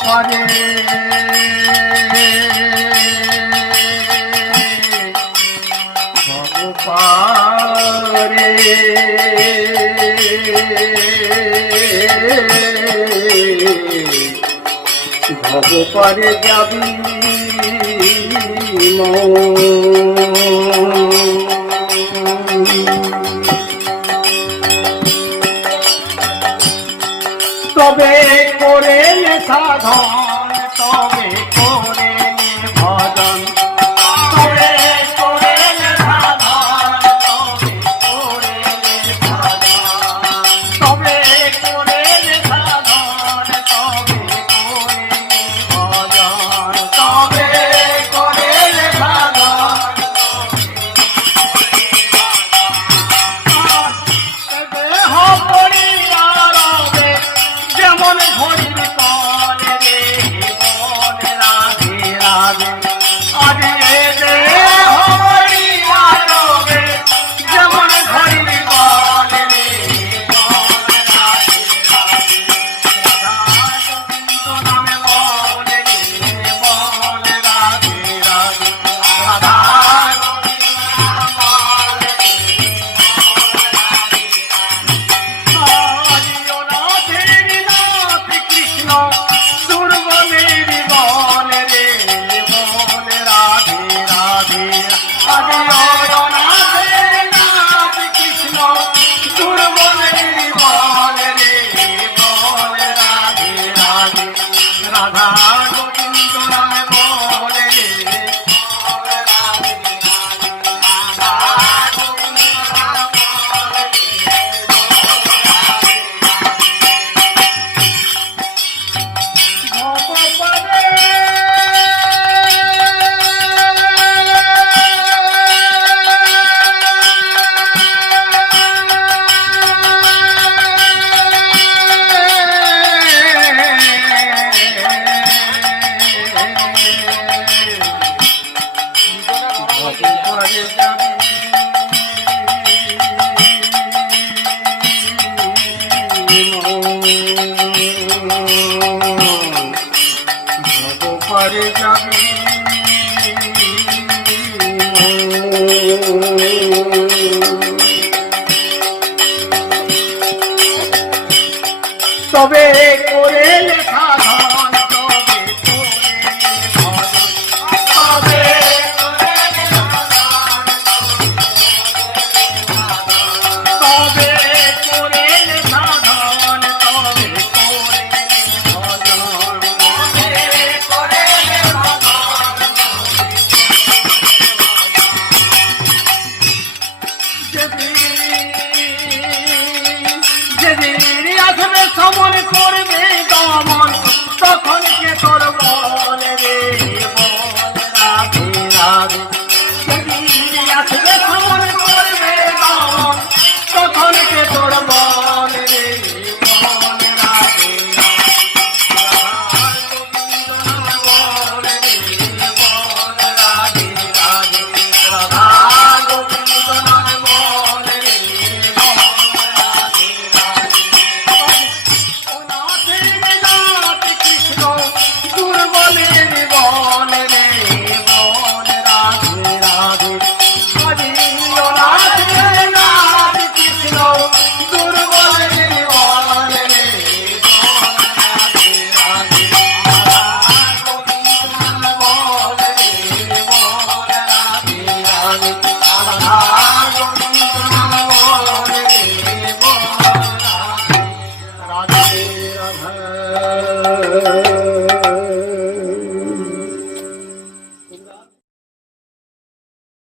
পারে পারে ভব পারে যাবি তবে করে সাধন তবে করে ভজন তবে করে সাধন তবে করে ভজন তবে করে সাধন তবে করে ভজন তবে করে সাধন দেহ পরিবার যেমন ঘড়ির কলে রে মন রাধে রাধে আরে দেহ পরিবার যেমন ঘড়ির কলে রে মন রাধে রাধে রাধা নামে বলে রে মন রাধে রাধে রাধা রাধা গোবিন্দ নামে বলে যাবি তবে করে সাধন তবে তবে করে সাধন তবে যেদিন আসবে সমন করবে দমন তখন কে